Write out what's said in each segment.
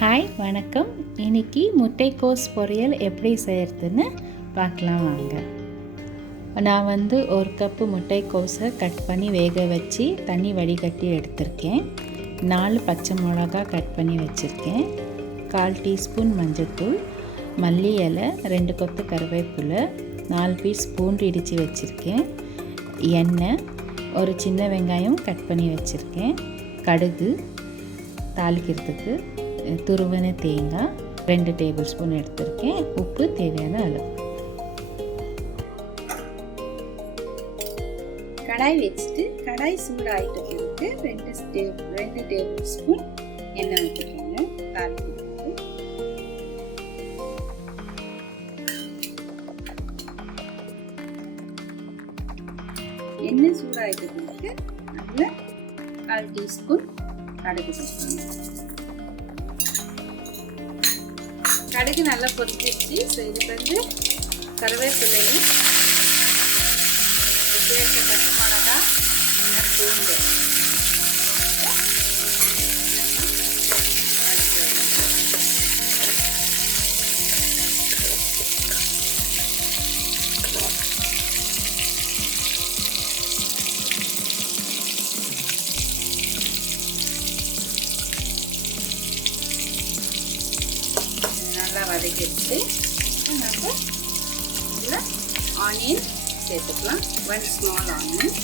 Hi வணக்கம். இன்னைக்கு முட்டைக்கோஸ் பொரியல் எப்படி செய்கிறதுன்னு பார்க்கலாம் வாங்க. நான் ஒரு கப்பு முட்டைக்கோஸை கட் பண்ணி வேக வச்சு தண்ணி வடிகட்டி எடுத்திருக்கேன். 4 பச்சை மிளகா கட் பண்ணி வச்சுருக்கேன். 1/4 டீஸ்பூன் மஞ்சள்தூள், மல்லி இலை, 2 கொத்து கருவேப்பிலை, 4 பீஸ் பூண்டு இடித்து வச்சுருக்கேன், எண்ணெய், ஒரு சின்ன வெங்காயம் கட் பண்ணி வச்சுருக்கேன், கடுகு தாளிக்கிறதுக்கு, துருவன தேங்காய் 2 டேபிள் ஸ்பூன் எடுத்திருக்கேன், உப்பு தேவையான அளவு. கடாய் வச்சுட்டு கடாய் சூடாகிட்ட பிறகு 2 டேபிள் ஸ்பூன் எண்ணெய் ஊற்றிக்கோங்க. தாளிக்கிறதுக்கு எண்ணெய் சூடாகிட்ட பிறகு அதில் 1/4 டீஸ்பூன் கடுகு சேர்க்கணும். கடுகு நல்லா பொரிச்சிச்சு. ஸோ இதுக்கு கருவேப்பிலையும் சேர்க்க பச்சை மிளகா, பூண்டு நல்லா வதக்கிடுச்சு. நம்ம இதில் ஆனியன் சேர்த்துக்கலாம். 1 ஸ்மால் ஆனியன்,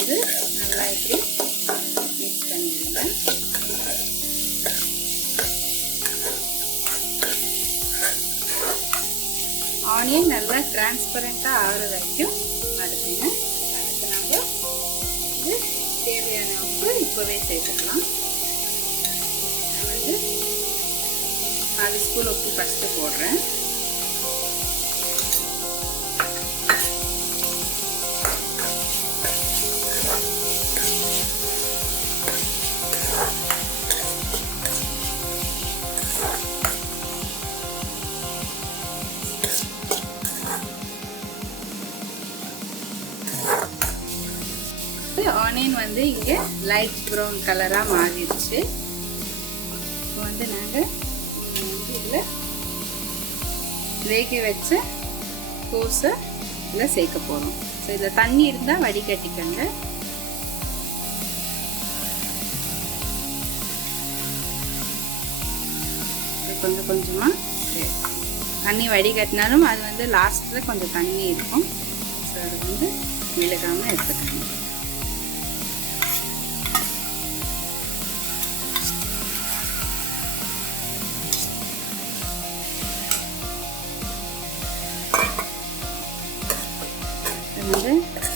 இது நல்லா இப்படி மிக்ஸ் பண்ணிடுங்க. ஆனியன் நல்லா டிரான்ஸ்பரண்ட்டாக ஆகிற வரைக்கும் வதக்குங்க. அதுக்கு நம்ம இது தேவையான உப்பு இப்போவே சேர்த்துக்கலாம். நான் 4 ஸ்பூன் உப்பு ஃபஸ்ட்டு போடுறேன். ஆனியன் இங்கே லைட் ப்ரௌன் கலராக மாறிடுச்சு. இப்போ நாங்கள் இதில் வேக வச்ச கோஸை இதில் சேர்க்க போகிறோம். ஸோ இதில் தண்ணி இருந்தால் வடிகட்டிக்கங்க. கொஞ்சம் கொஞ்சமாக தண்ணி வடிகட்டினாலும் அது லாஸ்ட்டில் கொஞ்சம் தண்ணி இருக்கும். ஸோ அது விழுகாமல் எடுத்துக்கணும்.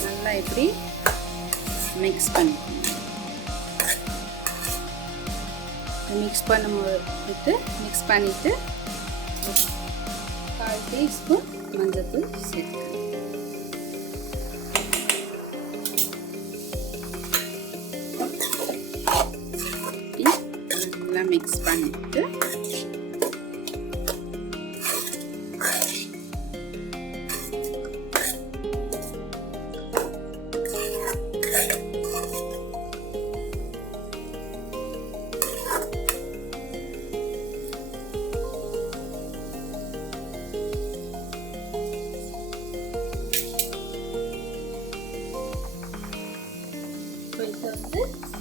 நல்லா இப்படி மிக்ஸ் பண்ணிக்கணும். மிக்ஸ் பண்ணிட்டு 1/4 டீஸ்பூன் மஞ்சள்தூள் சேர்த்துக்கணும். நல்லா மிக்ஸ் பண்ணிட்டு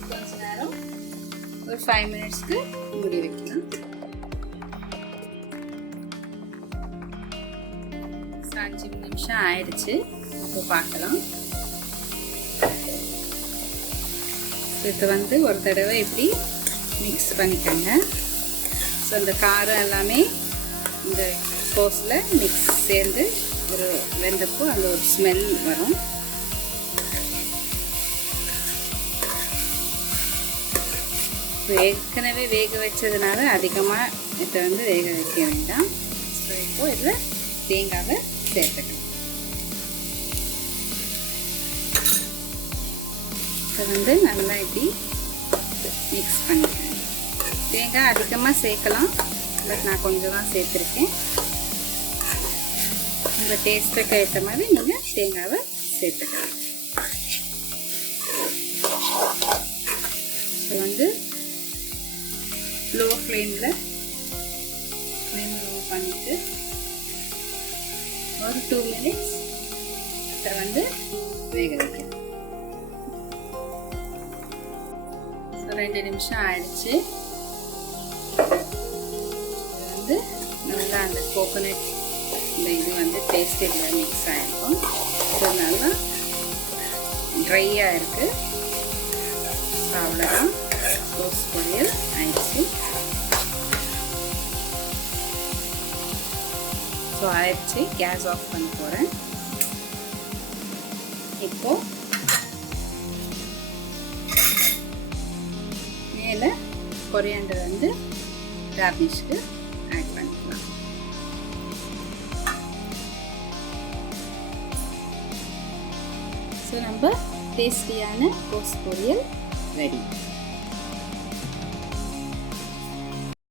கொஞ்ச நேரம் ஒரு 5 மினிட்ஸ்க்கு மூடி வைக்கலாம். 5 நிமிஷம் ஆயிடுச்சு. இப்போ பார்க்கலாம். இப்போ ஒரு தடவை இப்படி மிக்ஸ் பண்ணிக்கோங்க. ஸோ இந்த காரம் எல்லாமே இந்த கோஸில் மிக்ஸ் சேர்ந்து ஒரு வெந்தப்போ அந்த ஒரு ஸ்மெல் வரும். ஏற்கனவே வேக வச்சதுனால அதிகமாக இதை வேக வைக்க வேண்டாம். ஸோ இப்போது இதில் தேங்காவை சேர்த்துக்கணும். இதை நல்லா இப்படி மிக்ஸ் பண்ணிக்கணும். தேங்காய் அதிகமாக சேர்க்கலாம், பட் நான் கொஞ்சம் தான் சேர்த்துருக்கேன். உங்கள் டேஸ்ட்டுக்கு ஏற்ற மாதிரி நீங்கள் தேங்காவை சேர்த்துக்கலாம். ஸோ வந்து லோ ஃப்ளேமில் பண்ணிவிட்டு ஒரு 2 minutes அதை வந்து வேக வைக்கணும். ஸோ 2 நிமிஷம் ஆயிடுச்சு. இது வந்து நல்லா அந்த கோகோனட் இந்த இது வந்து டேஸ்ட் இதில் மிக்ஸ் ஆகிருக்கும். ஸோ நல்லா ட்ரையாக இருக்குது. ஸோ அவ்வளோதான், கோஸ் பொரியல் ஆயிடுச்சு. ஸோ ஆயிடுச்சு, கேஸ் ஆஃப் பண்ண போகிறேன். இப்போது மேலே கொரியாண்டர் வந்து கார்னிஷ்க்கு ஆட் பண்ணிக்கலாம். ஸோ நம்ம டேஸ்டியான கோஸ் பொரியல் ரெடி.